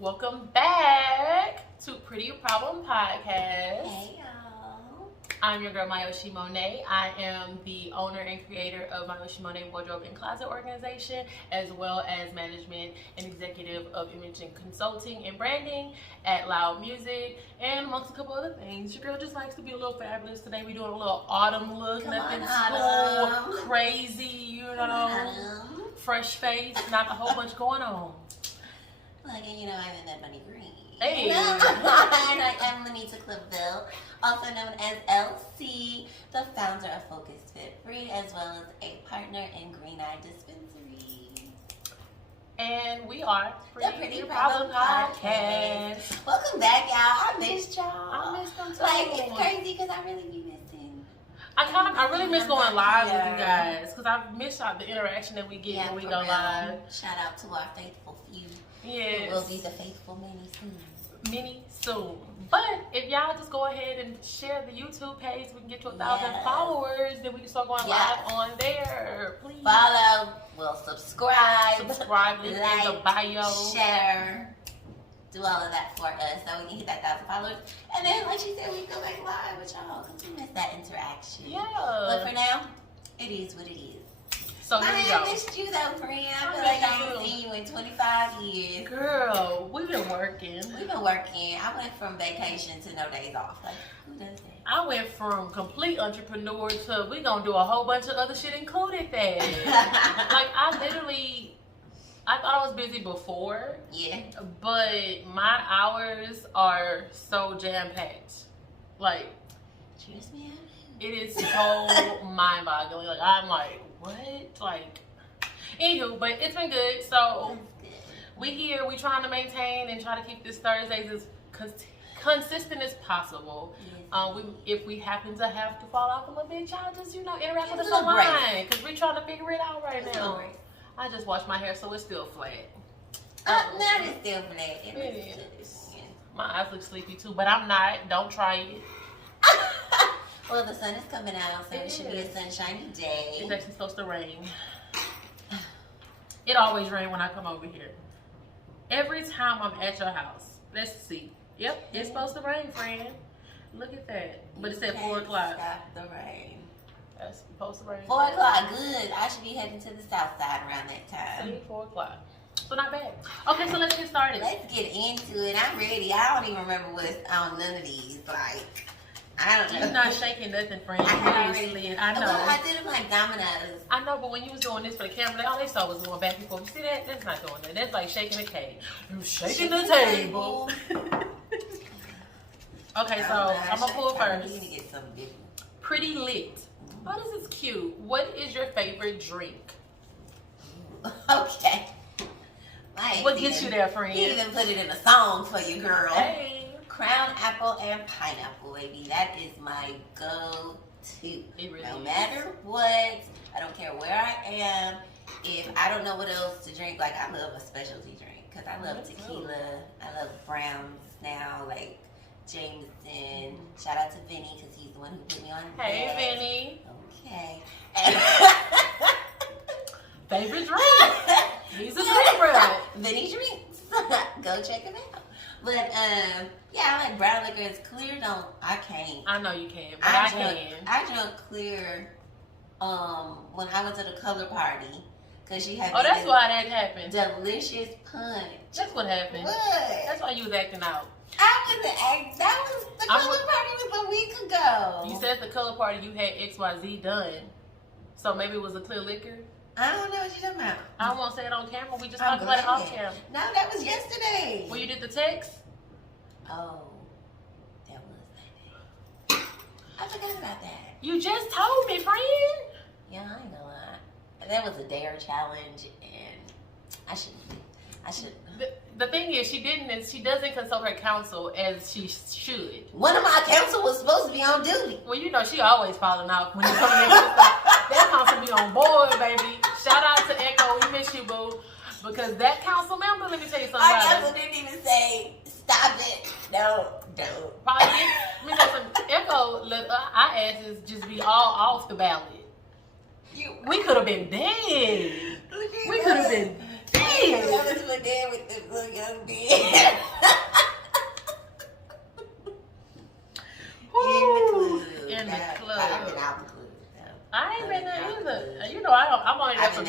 Welcome back to Pretty Problem Podcast. Hey y'all. I'm your girl Myoshi Monet. I am the owner and creator of Myoshi Monet Wardrobe and Closet Organization, as well as management and executive of image and consulting and branding at Loud Music, and amongst a couple other things. Your girl just likes to be a little fabulous. Today we're doing a little autumn look, nothing too crazy, you know, fresh face, not a whole bunch going on. Like, you know, I'm in that bunny green. Hey. And I am Lenita Clipville, also known as LC, the founder of Focus Fit Free, as well as a partner in Green Eye Dispensary. And we are The Pretty Problem Podcast. Welcome back, y'all. I missed y'all. I missed them too. Like, it's crazy because I really be missing. I really miss going live with you guys because I miss out the interaction that we get when we go live. Shout out to our faithful few. Yes. It will be the faithful many soon. But if y'all just go ahead and share the YouTube page, we can get to 1,000 followers, then we can start going live on there. Please follow, subscribe, link like, in the bio, share, do all of that for us so we can hit that 1,000 followers. And then, like she said, we can go back live with y'all because we miss that interaction. Yeah. But for now, it is what it is. So here we go. I missed you though, friend. I feel like I haven't seen you in 25 years. Girl, we've been working. I went from vacation to no days off. Like, who does that? I went from complete entrepreneur to we gonna do a whole bunch of other shit included that. Like I thought I was busy before. Yeah. But my hours are so jam-packed. Like, Trust me, it is so mind-boggling. Like, I'm like, what? Like, anywho, but it's been good. So we here, we trying to maintain and try to keep this Thursdays as consistent as possible. Yes. If we happen to have to fall off a little bit, y'all just, interact with us online. Because we're trying to figure it out right now. I just washed my hair, so it's still flat. Now it's still flat. It is. My eyes look sleepy too, but I'm not. Don't try it. Well, the sun is coming out, so it should be a sunshiny day. It's actually supposed to rain. It always rains when I come over here. Every time I'm at your house. Let's see. Yep, it's supposed to rain, friend. Look at that. But it's at 4 o'clock. Stop the rain. That's supposed to rain. 4 o'clock, good. I should be heading to the south side around that time. 4 o'clock. So not bad. Okay, so let's get started. Let's get into it. I'm ready. I don't even remember what's on none of these. Like, I don't know. You're not shaking nothing, friend. I know. Well, I did them like dominoes. I know, but when you was doing this for the camera, all they saw was going back and forth. You see that? That's not doing that. That's like shaking a cake. You shaking the table. Okay, so I'm gonna pull first. You need to get something different. Pretty lit. Oh, this is cute. What is your favorite drink? Okay. What gets you there, friend? You even put it in a song for you, girl. Hey. Crown apple and pineapple, baby. That is my go-to. Really no is. matter what, I don't care where I am. If I don't know what else to drink, like I love a specialty drink because I love tequila. I love browns now, like Jameson. Shout out to Vinny because he's the one who put me on. Hey, Vinny. Okay. Favorite drink? He's a drink bro. Vinny drinks. Go check him out. But yeah, I like brown liquor. It's clear. I can't. I know you can, but I can. I drank clear when I went to the color party because she had. Oh, that's why that happened. Delicious punch. That's what happened. What? That's why you was acting out. I wasn't acting. That was the color party was a week ago. You said the color party you had XYZ done, so maybe it was a clear liquor. I don't know what you're talking about. I won't say it on camera. We just talked about it off camera. No, that was yesterday. When you did the text? Oh, that was that day. I forgot about that. You just told me, friend. Yeah, I ain't gonna lie. That was a dare challenge, and I shouldn't. The thing is, she doesn't consult her counsel as she should. One of my counsel was supposed to be on duty. Well, she always falling out when you come in with stuff. That counsel be on board, baby. Shout out to Echo. We miss you, boo. Because that council member, let me tell you something. My counsel didn't even say, stop it. No, don't. Probably, let me tell you something. Echo let our asses just be all off the ballot. We could have been dead. We could have been dead. I was dead with the young man.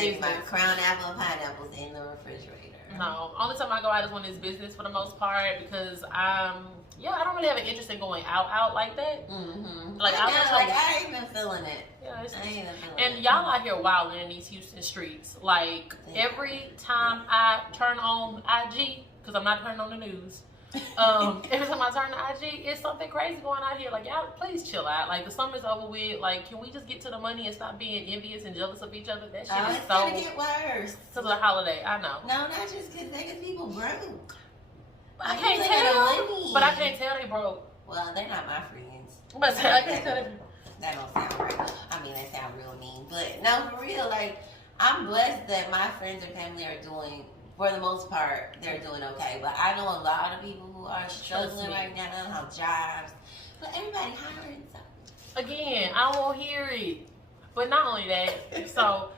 make my crown apple and pineapples in the refrigerator. No, only time I go out is when it's business for the most part because I don't really have an interest in going out like that. Mm-hmm. Like I ain't even feeling it. Yeah, I ain't even feeling and it. y'all out here wilding in these Houston streets. Like every time I turn on IG, because I'm not turning on the news. Every time I turn to IG, it's something crazy going on here. Like y'all, please chill out. Like the summer's over with. Like, can we just get to the money and stop being envious and jealous of each other? That shit is it's gonna get worse. Because of the holiday, I know. No, not just because people broke. I can't tell. But I can't tell they broke. Well, they're not my friends. But I can't tell them. That don't sound right. I mean, that sound real mean. But no, for real, like I'm blessed that my friends and family are doing. For the most part, they're doing okay. But I know a lot of people who are struggling right now, have jobs. But everybody hiring something. Again, I won't hear it. But not only that, so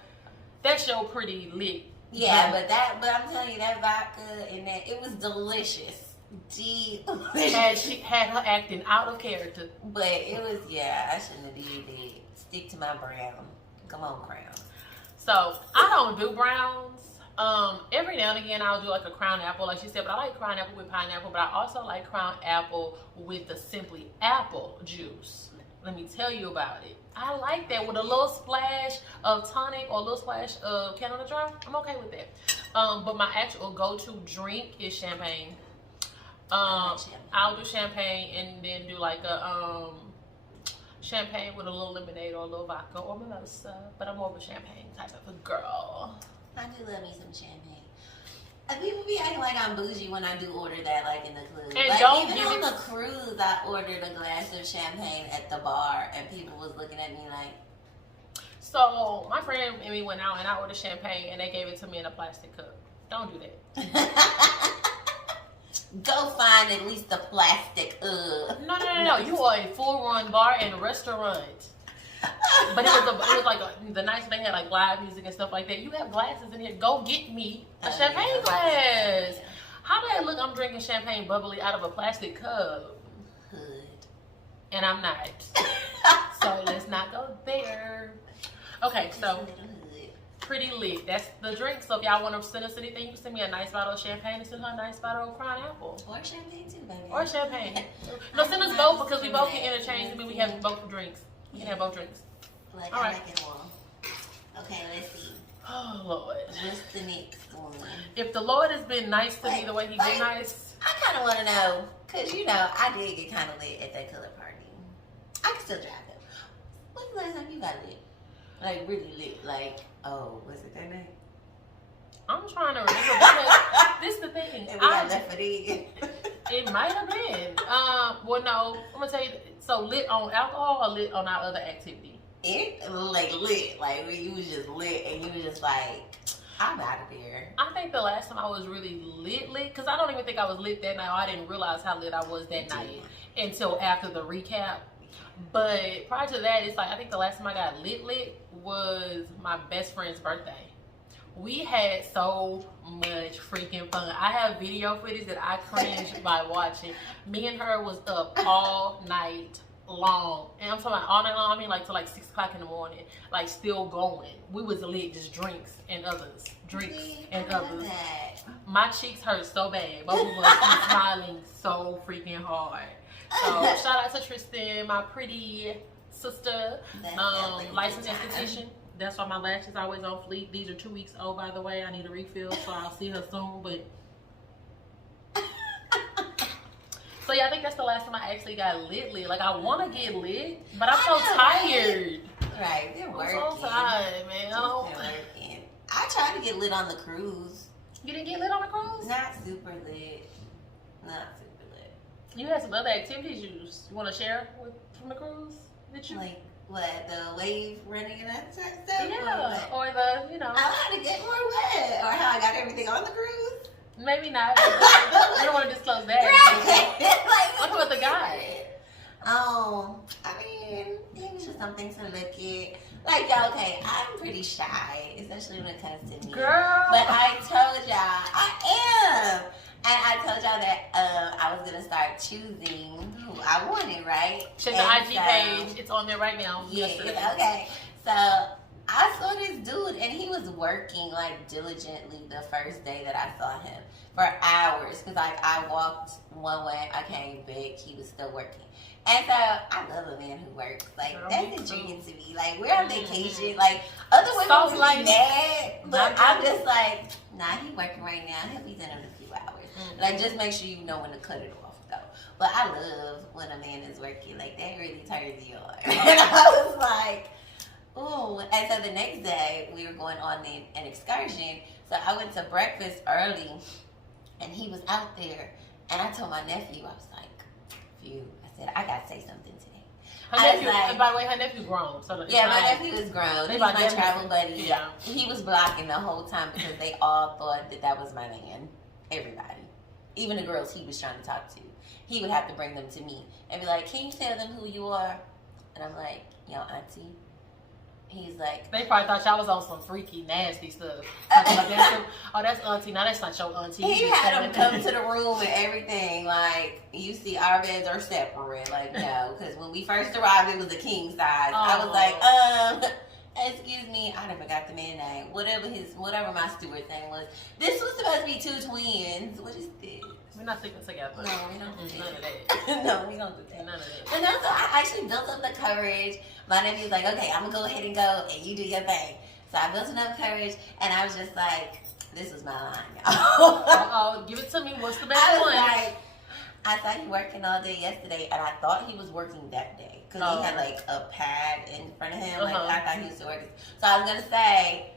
that show pretty lit. Yeah, but I'm telling you, that vodka and that, it was delicious. She had her acting out of character. But it was, I shouldn't have did it. Stick to my brown. Come on, crown. So, I don't do browns. Every now and again I'll do like a crown apple, like she said, but I like crown apple with pineapple, but I also like crown apple with the Simply Apple juice. Let me tell you about it. I like that with a little splash of tonic or a little splash of Canada Dry. I'm okay with that. But my actual go-to drink is champagne. I'll do champagne and then do like a champagne with a little lemonade or a little vodka or mimosa, but I'm more of a champagne type of a girl. I do love me some champagne. People be acting like I'm bougie when I do order that, like in the club. And like, don't even give on it... the cruise, I ordered a glass of champagne at the bar, and people was looking at me like. So my friend and me went out, and I ordered champagne, and they gave it to me in a plastic cup. Don't do that. Go find at least the plastic. No. You are a full-run bar and restaurant. But it was like the nights they had like live music and stuff like that. You have glasses in here. Go get me a champagne glass. How do I look? I'm drinking champagne bubbly out of a plastic cup. Hood. And I'm not. So let's not go there. Okay, so pretty lit. That's the drink. So if y'all want to send us anything, you can send me a nice bottle of champagne and send her a nice bottle of crown apple. Or champagne too, baby. Or champagne. No, send us both because we both can interchange and we have both drinks. You can have both drinks. Like, all I right. like it all. Okay, let's see. Oh, Lord. What's the next one? If the Lord has been nice to me the way he been nice. I kind of want to know, because, I did get kind of lit at that color party. I can still drive them. When's the last time you got lit? Like, really lit. Like, was it that night? I'm trying to remember because this is the thing. And we got left for these. It might have been. Well, no. I'm going to tell you. So, lit on alcohol or lit on our other activity? It, like, lit. Like, when you was just lit and you was just like, I'm out of there. I think the last time I was really lit, because I don't even think I was lit that night. Or I didn't realize how lit I was that night until after the recap. But prior to that, it's like, I think the last time I got lit was my best friend's birthday. We had so much freaking fun. I have video footage that I cringed by watching. Me and her was up all night long. And I'm talking about all night long. I mean like till like 6 o'clock in the morning. Like still going. We was lit, just drinks and others. My cheeks hurt so bad. Both of us were smiling so freaking hard. So shout out to Tristan, my pretty sister, licensed esthetician. That's why my lashes are always on fleek. These are 2 weeks old, by the way. I need a refill, so I'll see her soon. But so yeah, I think that's the last time I actually got lit. Like I want to get lit, but I'm so tired. Right, they're working. I'm so tired, man. They're working. I tried to get lit on the cruise. You didn't get lit on the cruise? Not super lit. You had some other activities you want to share from the cruise? Did you? Like what, the wave running and that type of stuff? Yeah, or the, how to get more wet, or how I got everything on the cruise? Maybe not. I don't want to disclose that. Right. What about the guy? I mean, it was just something to look at. Like, okay, I'm pretty shy, especially when it comes to me. Girl. But I told y'all, I am. And I told y'all that I was going to start choosing who I wanted, right? Check the IG page. It's on there right now. Yeah, okay. So I saw this dude and he was working like diligently the first day that I saw him for hours. Because like I walked one way, I came back, he was still working. And so I love a man who works. Like that's intriguing to me. Like we're on vacation. Like other women would be mad, but I'm just like, nah, he working right now. He'll be done in a few hours. Like just make sure you know when to cut it off though. But I love when a man is working. Like that really turns you on. And I was like, ooh. And so the next day we were going on an excursion. So I went to breakfast early, and he was out there. And I told my nephew, I was like, phew. I gotta say something today. Her nephew, and by the way, her nephew grown. So yeah, my nephew is grown. He's my travel buddy. Yeah. He was blocking the whole time because they all thought that was my man. Everybody. Even the girls he was trying to talk to. He would have to bring them to me and be like, can you tell them who you are? And I'm like, yo, auntie. He's like... They probably thought y'all was on some freaky, nasty stuff. Oh, that's auntie. No, that's not your auntie. He had them come to the room and everything. Like, you see, our beds are separate. Like, no. Because when we first arrived, it was a king size. I was like, excuse me. I never got the man's name. Whatever my steward thing was. This was supposed to be 2 twins. What is this? We're not sleeping together. No, we don't do none of that. No, we don't do that. None of that. But no, so I actually built up the courage. My nephew's like, okay, I'm going to go ahead and go, and you do your thing. So I built enough courage, and I was just like, this was my line, y'all. Uh-oh, give it to me. What's the best one? I saw you working all day yesterday, and I thought he was working that day. Because he had, like, a pad in front of him. Like, I thought he was still working. So I was going to say...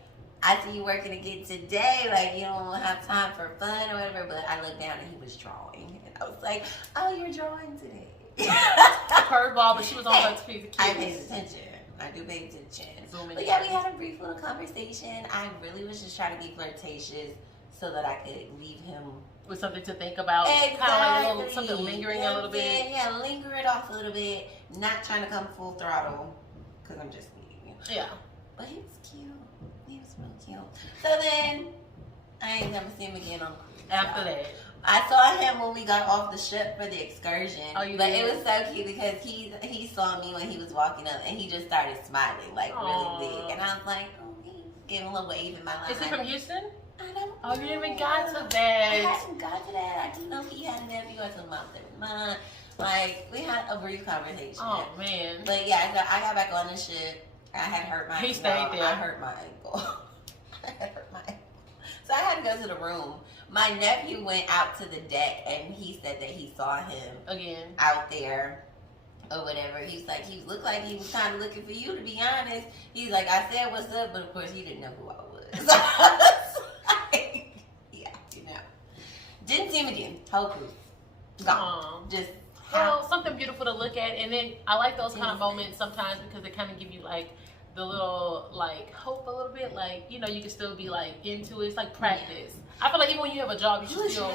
I see you working again today, like you don't have time for fun or whatever, but I looked down and he was drawing. And I was like, oh, you're drawing today. Curveball, but she was on her feet. I paid attention. I do pay attention. But yeah, we had a brief little conversation. I really was just trying to be flirtatious so that I could leave him with something to think about. Exactly. Kind of like something lingering a little bit. Yeah, linger it off a little bit. Not trying to come full throttle because I'm just leaving. Yeah. But he was cute. He was real cute. So then, I ain't never seen him again on the cruise. After that. I saw him when we got off the ship for the excursion. Oh, you but did? It was so cute because he saw me when he was walking up and he just started smiling like really big. And I was like, oh, he's giving a little wave in my line. Is he from Houston? I don't know. Oh, you didn't even got to that. I hadn't got to that. I didn't know he had a nephew. I told him I was mine. Like, we had a brief conversation. Oh, man. But yeah, so I got back on the ship. I had hurt my ankle. He stayed there. I hurt my ankle. I had hurt my ankle. So I had to go to the room. My nephew went out to the deck and he said that he saw him again out there or whatever. He's like, he looked like he was kind of looking for you, to be honest. He's like, I said what's up, but of course he didn't know who I was. So I was like, yeah, you know. Didn't see him again. Whole cruise. Gone. Just well, something beautiful to look at, and then I like those kind of moments sometimes because they kind of give you like the little like hope a little bit, like you know you can still be like into it. It's like practice. I feel like even when you have a job, you should still.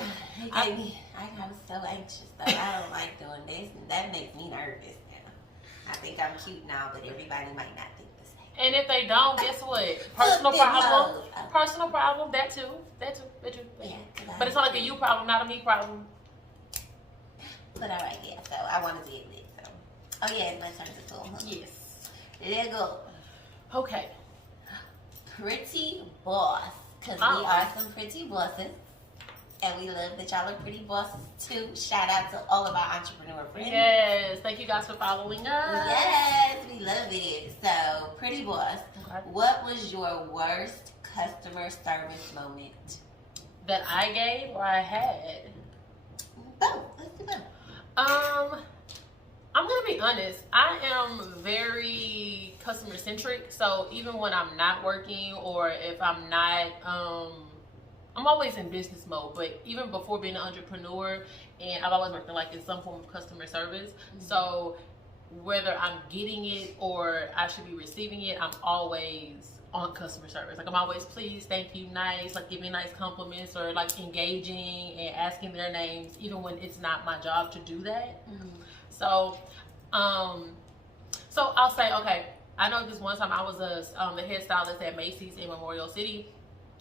I was so anxious though. I don't like doing this, and that makes me nervous now. I think I'm cute now, but everybody might not think the same. And if they don't, guess what? Personal problem. Personal problem. That too. Yeah, but it's not like a you problem, not a me problem. But alright, yeah. So I wanted to get lit. So, oh yeah, it's my turn to go. Huh? Yes. There you go. Okay. Pretty boss, because we are some pretty bosses, and we love that y'all are pretty bosses too. Shout out to all of our entrepreneur friends. Yes, thank you guys for following us. Yes, we love it. So, pretty boss, what was your worst customer service moment that I gave or I had? Both. Let's do both. I'm gonna be honest. I am very customer centric. So even when I'm not working or if I'm not, I'm always in business mode. But even before being an entrepreneur, and I've always worked in like in some form of customer service. Mm-hmm. So whether I'm getting it or I should be receiving it, I'm always on customer service. Like I'm always please, thank you, nice, like giving nice compliments or like engaging and asking their names, even when it's not my job to do that. Mm-hmm. So I'll say, okay, I know this one time I was the head stylist at Macy's in Memorial City.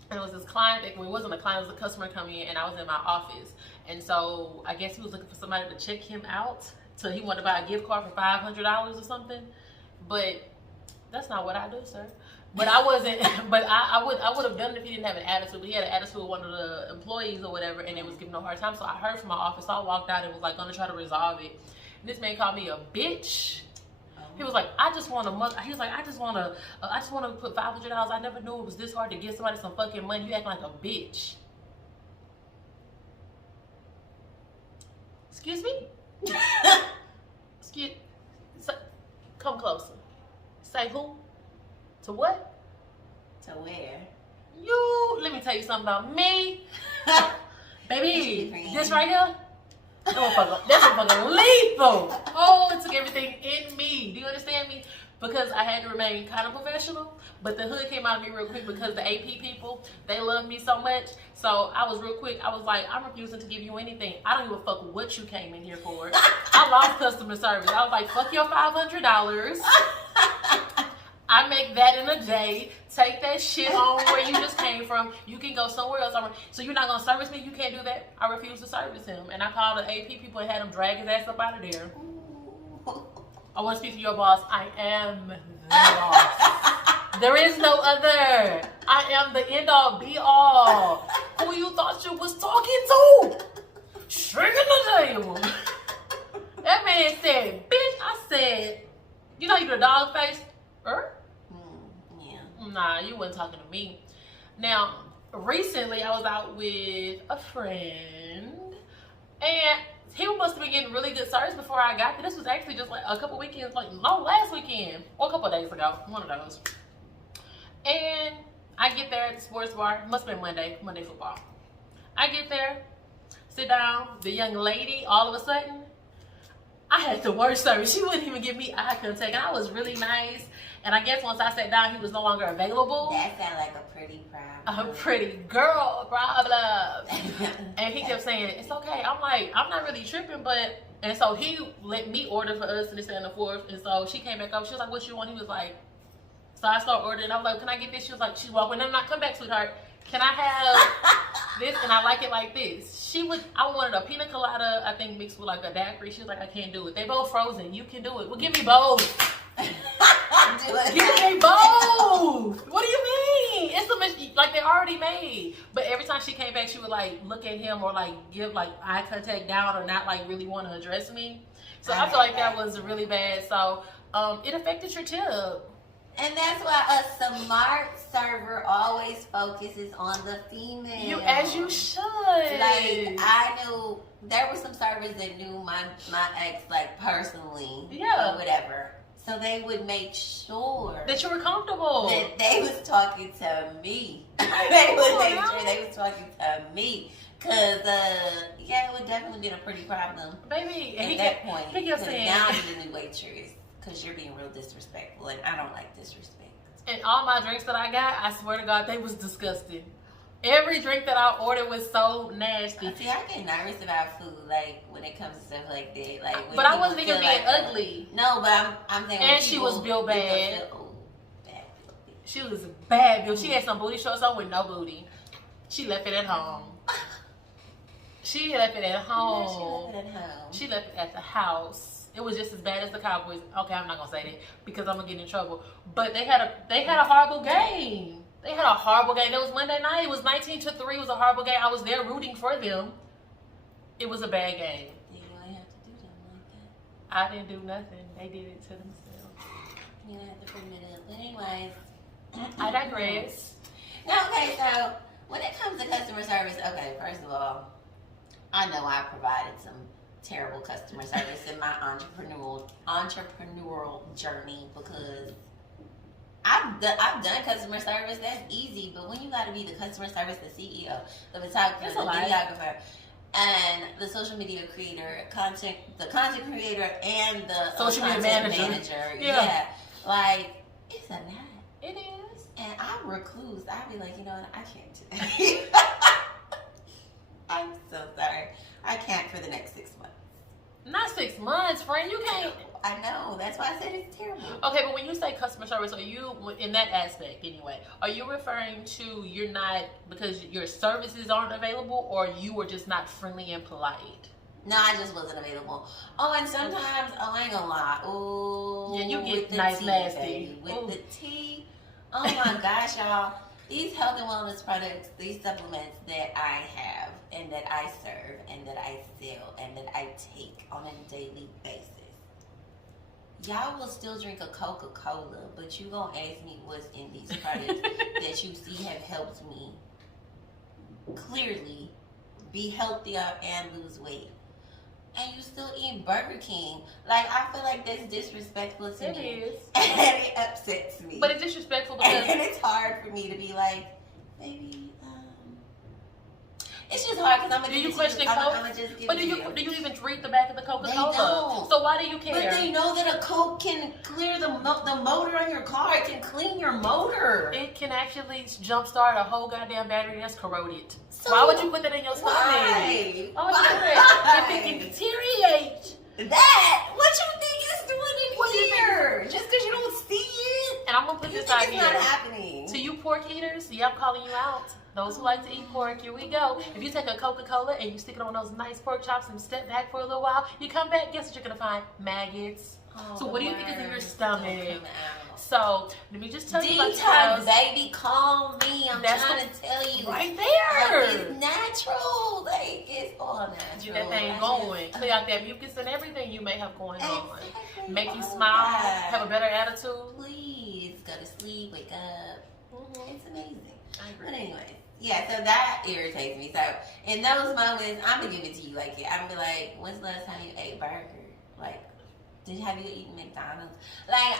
And it was this client that, well, it wasn't a client, it was a customer coming in, and I was in my office. And so I guess he was looking for somebody to check him out. So he wanted to buy a gift card for $500 or something. But that's not what I do, sir. But I wasn't. But I would have done it if he didn't have an attitude. But he had an attitude with one of the employees or whatever, and it was giving him a hard time. So I heard from my office. So I walked out and was like gonna try to resolve it. And this man called me a bitch. He was like, I just want to. He was like, I just want to put $500. I never knew it was this hard to give somebody some fucking money. You acting like a bitch. Excuse me. Excuse. Come closer. Say who? To what? To where? You. Let me tell you something about me, baby. This right here. That's motherfucker lethal. Oh, it took everything in me. Do you understand me? Because I had to remain kind of professional, but the hood came out of me real quick because the AP people, they love me so much. So I was real quick. I was like, I'm refusing to give you anything. I don't give a fuck what you came in here for. I lost customer service. I was like, fuck your $500. I make that in a day. Take that shit on where you just came from. You can go somewhere else. So you're not going to service me? You can't do that? I refuse to service him. And I called the AP people and had them drag his ass up out of there. I want to speak to your boss. I am the boss. There is no other. I am the end all be all. Who you thought you was talking to? Shrinking the table. That man said, bitch. I said, you know you do a dog face? Yeah. Nah, you wasn't talking to me. Now, recently I was out with a friend, and he must have been getting really good service before I got there. This was actually just like a couple weekends, like no, last weekend or a couple of days ago, one of those. And I get there at the sports bar. Must have been Monday football. I get there, sit down. The young lady, all of a sudden, I had the worst service. She wouldn't even give me eye contact, and I was really nice. And I guess once I sat down, he was no longer available. That sounded like a pretty problem. A pretty girl problem. And he kept saying, it's okay. I'm like, I'm not really tripping, but... And so he let me order for us, and this and the fourth. And so she came back up. She was like, what you want? He was like... So I started ordering. I was like, can I get this? She was like, she's walking. No, come back, sweetheart. Can I have this? And I like it like this. I wanted a pina colada, I think, mixed with like a daiquiri. She was like, I can't do it. They both frozen. You can do it. Well, give me both. Give me both. What do you mean? It's so much, like they're already made. But every time she came back, she would like look at him or like give like eye contact down or not like really want to address me. So I feel like that was really bad. So it affected your tip. And that's why a smart server always focuses on the female. As you should. Like, I knew there were some servers that knew my ex, like, personally. Yeah. Or whatever. So they would make sure that you were comfortable. That they was talking to me. They would make sure they was talking to me. Because, yeah, it would definitely be a pretty problem. Baby. At that point. He kept saying, now I'm the new waitress. Because you're being real disrespectful, and I don't like disrespect. And all my drinks that I got, I swear to God, they was disgusting. Every drink that I ordered was so nasty. See, I get nervous about food, like when it comes to stuff like that. Like, but I wasn't even being like ugly. No, but I'm saying. And she was built bad. She was bad built. She had some booty shorts on with no booty. She left it at home. She left it at home. She left it at the house. It was just as bad as the Cowboys. Okay, I'm not gonna say that because I'm gonna get in trouble. But they had a horrible game. They had a horrible game. It was Monday night. It was 19-3. It was a horrible game. I was there rooting for them. It was a bad game. You didn't have to do something like that. I didn't do nothing. They did it to themselves. You didn't have to bring it up. But anyways, I digress. No, okay. So when it comes to customer service, okay. First of all, I know I provided some terrible customer service in my entrepreneurial journey because I've done customer service. That's easy, but when you got to be the customer service, the CEO, the photographer, the videographer, and the social media creator, the content creator, and the social media manager. Yeah, like it's a lot. It is. And I'm recluse. I'd be like, you know what? I can't do that. I'm so sorry. I can't for the next 6 months. Not 6 months, friend. You can't. I know. That's why I said it's terrible. Okay, but when you say customer service, are you, in that aspect anyway, are you referring to you're not, because your services aren't available, or you were just not friendly and polite? No, I just wasn't available. Oh, and sometimes, I ain't gonna lie. Oh, yeah, you get nice, nasty. Baby. With the tea, Oh my gosh, y'all. These health and wellness products, these supplements that I have and that I serve and that I sell and that I take on a daily basis. Y'all will still drink a Coca-Cola, but you gonna ask me what's in these products that you see have helped me clearly be healthier and lose weight. And you still eat Burger King. Like, I feel like that's disrespectful to me. It is. And it upsets me. But it's disrespectful because... And it's hard for me to be like, baby, it's just hard because I'm going to do you question Coke? I'm gonna just give but it do you to do you even read the back of the Coca-Cola? They don't. So why do you care? But they know that a Coke can clear the motor on your car. It can clean your motor. It can actually jumpstart a whole goddamn battery that's corroded. So why would you put that in your stomach? Why? Why would you do that? If it can deteriorate. That? What you think it's doing in here? Just because you don't see it? And I'm going to put You this think out it's here. not happening. To you pork eaters, yeah, I'm calling you out. Those who like to eat pork, here we go. If you take a Coca-Cola and you stick it on those nice pork chops and step back for a little while, you come back, guess what you're going to find? Maggots. So what do you think is in your stomach? So let me just tell you about Detox, baby, call me. I'm trying to tell you. Right there. Like, it's natural. Like, it's all natural. Get that thing going. Clear out that mucus and everything you may have going on. Exactly. Make you smile. Have a better attitude. Please, go to sleep, wake up. It's amazing. I agree. But anyway, yeah, so that irritates me. So in those moments, I'm going to give it to you like it. I'm going to be like, when's the last time you ate burger? Like, have you eaten McDonald's? Like,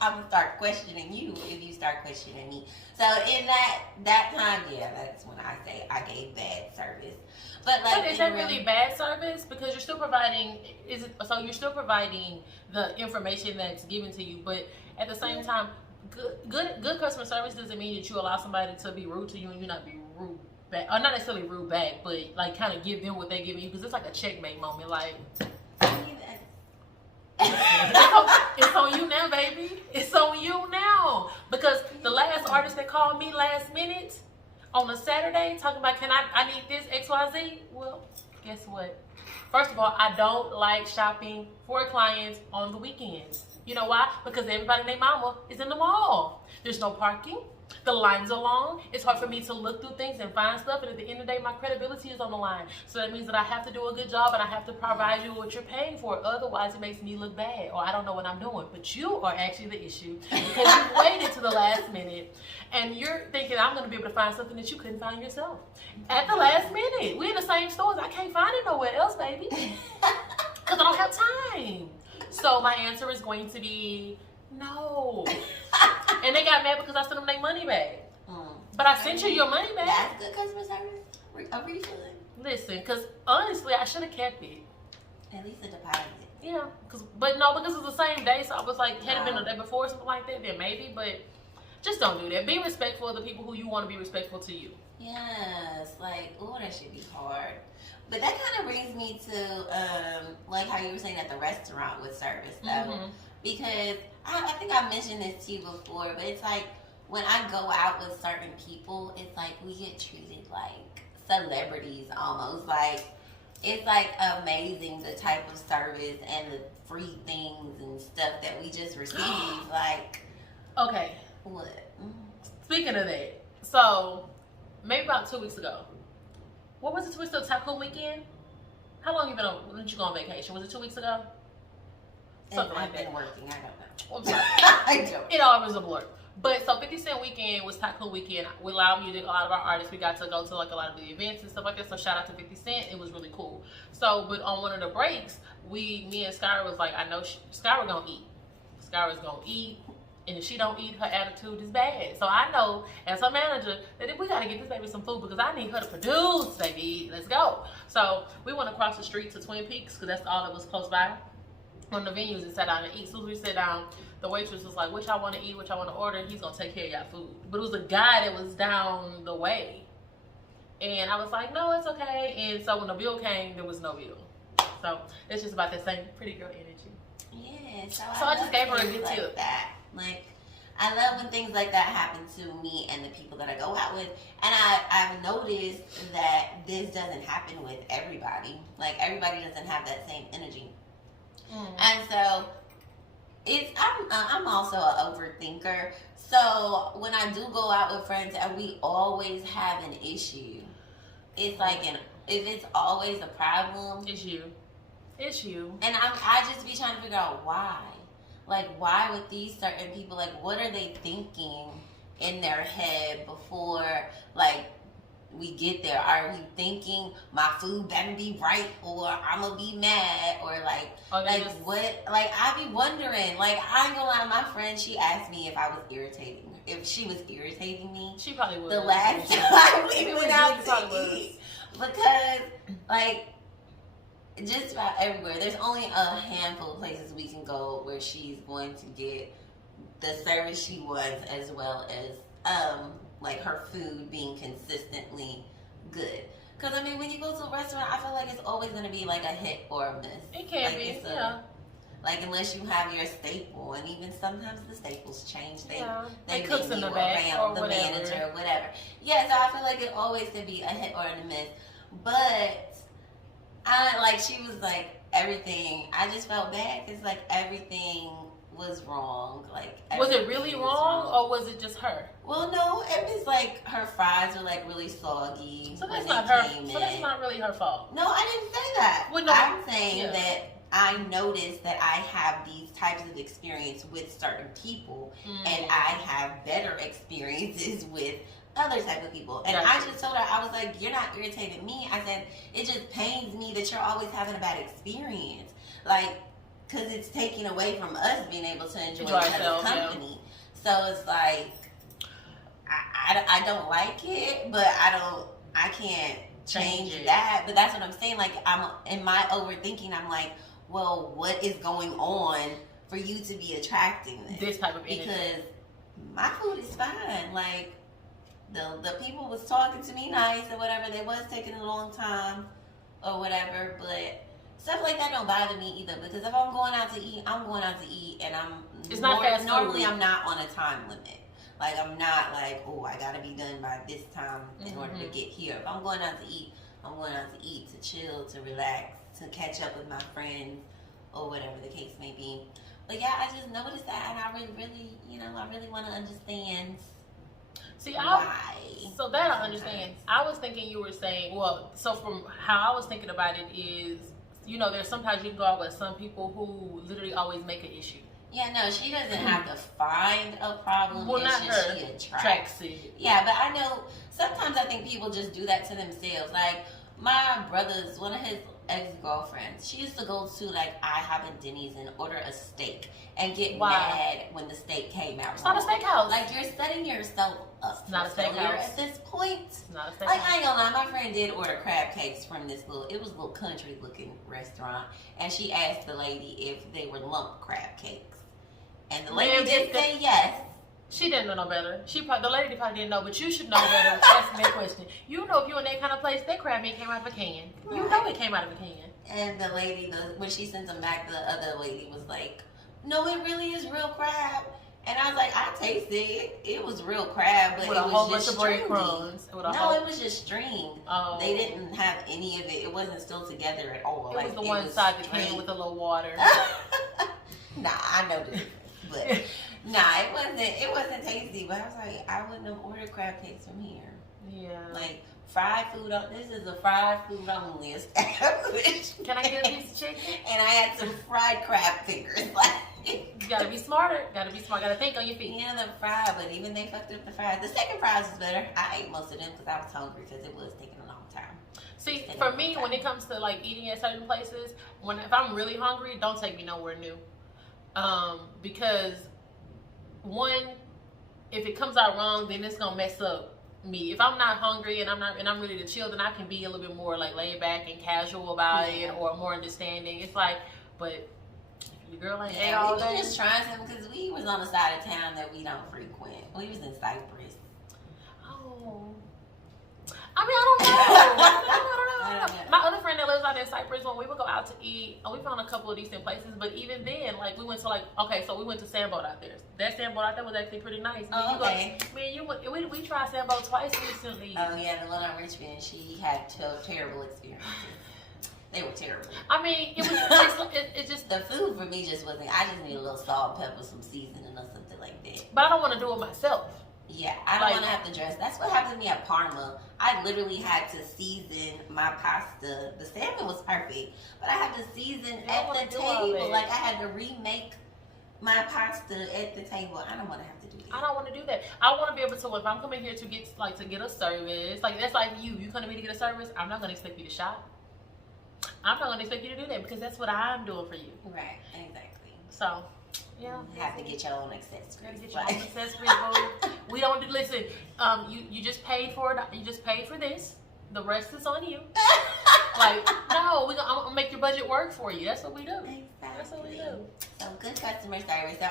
I'm gonna start questioning you if you start questioning me. So in that time, yeah, that's when I say I gave bad service. But like, is that really bad service? Because you're still providing. You're still providing the information that's given to you, but at the same time, good customer service doesn't mean that you allow somebody to be rude to you and you not be rude back, or not necessarily rude back, but like kind of give them what they're giving you, because it's like a checkmate moment, like. It's on you now, baby. It's on you now. Because the last artist that called me last minute on a Saturday talking about, I need this XYZ? Well, guess what? First of all, I don't like shopping for clients on the weekends. You know why? Because everybody and their mama is in the mall. There's no parking. The lines are long. It's hard for me to look through things and find stuff. And at the end of the day, my credibility is on the line. So that means that I have to do a good job and I have to provide you what you're paying for. Otherwise, it makes me look bad or I don't know what I'm doing. But you are actually the issue because you waited to the last minute and you're thinking I'm going to be able to find something that you couldn't find yourself. At the last minute. We're in the same stores. I can't find it nowhere else, baby. Because I don't have time. So my answer is going to be no. And they got mad because I sent them their money back. But I sent you your money back. That's good customer service. A refund. Listen, because honestly, I should have kept it. At least a deposit. Yeah, because it's the same day, so I was like, had it been the day before or something like that, then maybe, but just don't do that. Be respectful of the people who you want to be respectful to you. Yes, like, oh, that should be hard. But that kind of brings me to, like how you were saying at the restaurant with service, though. Because I think I mentioned this to you before, but it's like when I go out with certain people, it's like we get treated like celebrities almost. Like, it's like amazing the type of service and the free things and stuff that we just receive. Like, okay. What? Speaking of that, so maybe about 2 weeks ago. What was it, 2 weeks ago? Tycoon weekend? How long you been on? When did you go on vacation? Was it 2 weeks ago? Something like that. I've been working. I don't know. I'm sorry. I don't. It always a blur. But so 50 Cent weekend was Tycoon weekend. We loud music. A lot of our artists, we got to go to like a lot of the events and stuff like that. So shout out to 50 Cent. It was really cool. So, but on one of the breaks, me and Skyra was like, I know Skyra gonna eat. Skyra's gonna eat. And if she don't eat, her attitude is bad. So I know, as her manager, that if we gotta get this baby some food because I need her to produce, baby. Let's go. So we went across the street to Twin Peaks because that's all that was close by. One of the venues and sat down and eat. So we sat down, the waitress was like, what y'all want to eat, what y'all want to order? He's going to take care of y'all food. But it was a guy that was down the way. And I was like, no, it's okay. And so when the bill came, there was no bill. So it's just about that same pretty girl energy. Yeah. So I just gave her a good tip. That. Like, I love when things like that happen to me and the people that I go out with. And I've noticed that this doesn't happen with everybody. Like, everybody doesn't have that same energy. And so I'm also an overthinker. So when I do go out with friends and we always have an issue, it's like if it's always a problem, it's you. And I just be trying to figure out why. Like, why with these certain people, like, what are they thinking in their head before, like, we get there? Are we thinking my food better be right, or I'm gonna be mad, or what? Like, I be wondering. Like, I ain't gonna lie, my friend, she asked me if I was irritating, if she was irritating me. She probably would. The last time we went out to eat, because like, just about everywhere, there's only a handful of places we can go where she's going to get the service she wants, as well as like her food being consistently good. Because I mean, when you go to a restaurant, I feel like it's always going to be like a hit or a miss. It can be, yeah. Like, unless you have your staple, and even sometimes the staples change. They cooks in the back around the manager or whatever. Yeah, so I feel like it always could be a hit or a miss. But she was like, everything, I just felt bad because like everything was wrong. Like, was it really wrong, or was it just her? Well, no, it was like her fries were like really soggy. So that's not her. So that's not really her fault. No, I didn't say that. Well, no, I'm saying that I noticed that I have these types of experience with certain people, and I have better experiences with other type of people. And I just told her, I was like, you're not irritating me. I said, it just pains me that you're always having a bad experience. Like, because it's taking away from us being able to enjoy each other's company. Yeah. So it's like, I don't like it, but I can't change that. But that's what I'm saying. Like, I'm in my overthinking, I'm like, well, what is going on for you to be attracting this type of energy? Because my food is fine. Like, the people was talking to me nice or whatever. They was taking a long time or whatever, but stuff like that don't bother me either. Because if I'm going out to eat, I'm going out to eat, and it's not fast food. Normally I'm not on a time limit. Like, I'm not like, oh, I gotta be done by this time in order to get here. If I'm going out to eat, I'm going out to eat, to chill, to relax, to catch up with my friends, or whatever the case may be. But yeah, I just noticed that, and I really want to understand. See, why? So that I understand. I was thinking you were saying, well, so from how I was thinking about it is, there's sometimes you can go out with some people who literally always make an issue. Yeah, no, she doesn't have to find a problem. Well, not her. She attracts it. Yeah, but I know sometimes I think people just do that to themselves. Like, my brother's, one of his ex-girlfriends, she used to go to like IHOP and Denny's and order a steak and get mad when the steak came out. It's not a steakhouse. Like, you're setting yourself up. It's not a steakhouse at this point. It's not a steakhouse. Like, I ain't gonna lie, my friend did order crab cakes from this little country looking restaurant, and she asked the lady if they were lump crab cakes, and the lady did say yes. She didn't know no better. The lady probably didn't know, but you should know better. Asking that question. You know, if you're in that kind of place, that crab meat came out of a can. Right. You know it came out of a can. And the lady, when she sent them back, the other lady was like, "No, it really is real crab." And I was like, "I tasted it. It was real crab, but with it a was whole just bunch of breadcrumbs." It was just stringed. Oh. They didn't have any of it. It wasn't still together at all. It was the one inside the can with a little water. Nah, I know the difference, but. Nah, it wasn't tasty, but I was like, I wouldn't have ordered crab cakes from here. Yeah. Like, fried food, this is a fried food only establishment. Can I get a piece of chicken? And I had some fried crab fingers. Like, you gotta be smarter. Gotta think on your feet. Yeah, the fried, but even they fucked up the fries. The second fries was better. I ate most of them because I was hungry because it was taking a long time. See, for me, when it comes to like eating at certain places, if I'm really hungry, don't take me nowhere new. Because one, if it comes out wrong, then it's gonna mess up me. If I'm not hungry and I'm ready to chill, then I can be a little bit more like laid back and casual about it, or more understanding. It's like, but if your girl ain't ate all day. We just trying something because we was on the side of town that we don't frequent. We was in Cyprus. Oh. I mean, I don't know. My other friend that lives out in Cyprus, when we would go out to eat, we found a couple of decent places, but even then, like, we went to we went to Sandboat out there. That Sandboat out there was actually pretty nice. Okay. We tried Sandboat twice recently. Oh yeah, the one on Richmond, she had terrible experiences. They were terrible. I mean, it was it just. The food for me just wasn't. I just need a little salt, pepper, some seasoning, or something like that. But I don't want to do it myself. Yeah, I don't want to have to dress. That's what happened to me at Parma. I literally had to season my pasta. The salmon was perfect, but I had to season at the table. Like I had to remake my pasta at the table. I don't want to have to do that. I don't want to do that. I want to be able to, if I'm coming here to get a service, like that's like you come to me to get a service, I'm not going to expect you to shop. I'm not going to expect you to do that because that's what I'm doing for you. Right, exactly. So, yeah. You have to get your own accessories. You gotta get your own accessories, boo. We don't do, listen, you just paid for it. You just paid for this. The rest is on you. Like, no, I'm gonna make your budget work for you. That's what we do. Exactly. That's what we do. So good customer service. So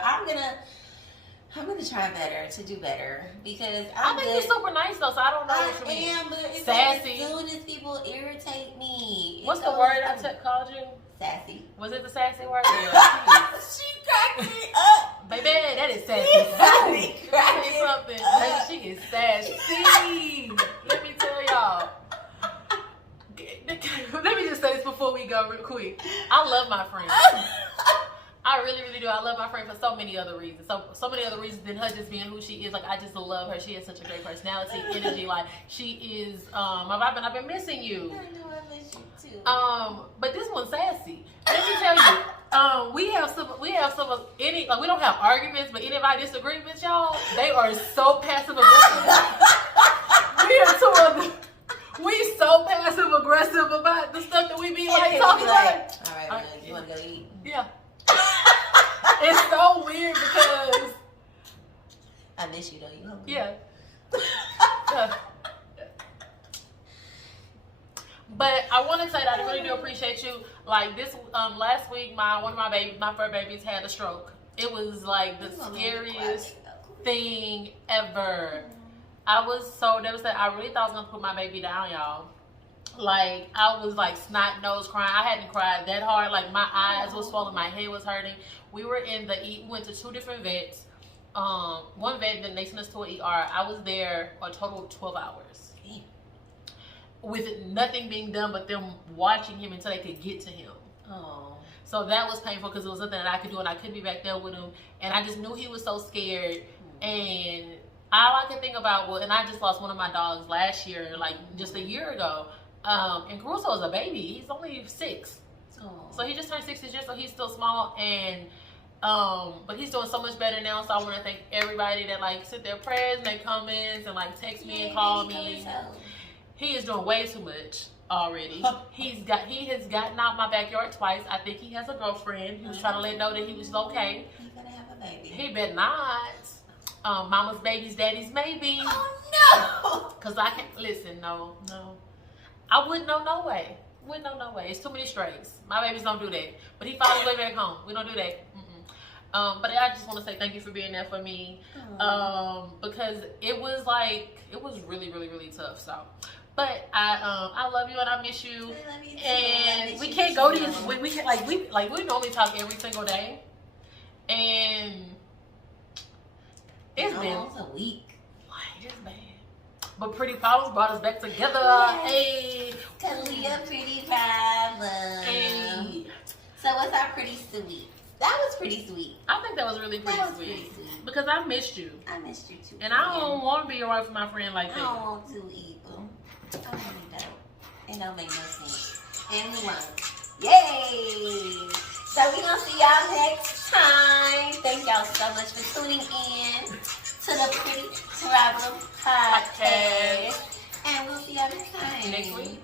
I'm gonna try better to do better because I think you're super nice though, so I don't know what you mean. I am, but it's sassy. Like as soon as people irritate me. What's the word I called you? Sassy. Was it the sassy word? Yeah. She cracked me up. Baby, that is sassy. Sassy. Crack me something. Baby, she is sassy. Let me tell y'all. Let me just say this before we go real quick. I love my friend. I really, really do. I love my friend for so many other reasons. So many other reasons than her just being who she is. Like, I just love her. She has such a great personality, energy. Like, she is, I've been missing you. I know, I miss you too. But this one's sassy. Let me tell you, we don't have arguments, but any of our disagreements, y'all, they are so passive aggressive. We so passive aggressive about the stuff that we be like talking about. All right, you want to go eat? Yeah. It's so weird because I miss you though. You hungry? Yeah. But I want to say that I really do appreciate you. Like this last week, one of my fur babies had a stroke. It was like the scariest thing ever. I was so devastated. I really thought I was gonna put my baby down, y'all. Like, I was like snot nose crying. I hadn't cried that hard. Like, my eyes was swollen, my head was hurting. We went to 2 different vets. One vet, then they sent us to an ER. I was there a total of 12 hours. With nothing being done but them watching him until they could get to him. Oh. So that was painful because it was nothing that I could do and I couldn't be back there with him. And I just knew he was so scared. And all I can think about and I just lost one of my dogs last year, like just a year ago. And Caruso is a baby. He's only 6. Oh. So he just turned 6 this year, so he's still small. And but he's doing so much better now. So I want to thank everybody that like sent their prayers, make comments, and like text me and call me. He is doing way too much already. He has gotten out my backyard twice. I think he has a girlfriend. He was trying to let know that he was okay. He better have a baby. He better not. Mama's baby's daddy's maybe. Oh no! Cause I can't listen. No. I wouldn't know no way. It's too many strays. My babies don't do that. But he found his way back home. We don't do that. But I just want to say thank you for being there for me. Because it was really, really, really tough. So, but I love you and I miss you. I love you too. And we can't go these. We normally talk every single day, and it's been almost a week. It's bad. But Pretty Problems brought us back together. Yes. Hey. Cause we a pretty problem. Hey. So what's our pretty sweet? That was pretty sweet. I think that was really pretty sweet. Because I missed you. I missed you too. And I don't want to be away from my friend like that. I don't want to either. I really don't. It don't make no sense. And we won't. Yay! So we're gonna see y'all next time. Thank y'all so much for tuning in to the Pretty Problem Podcast. And we'll see y'all next time. Next week.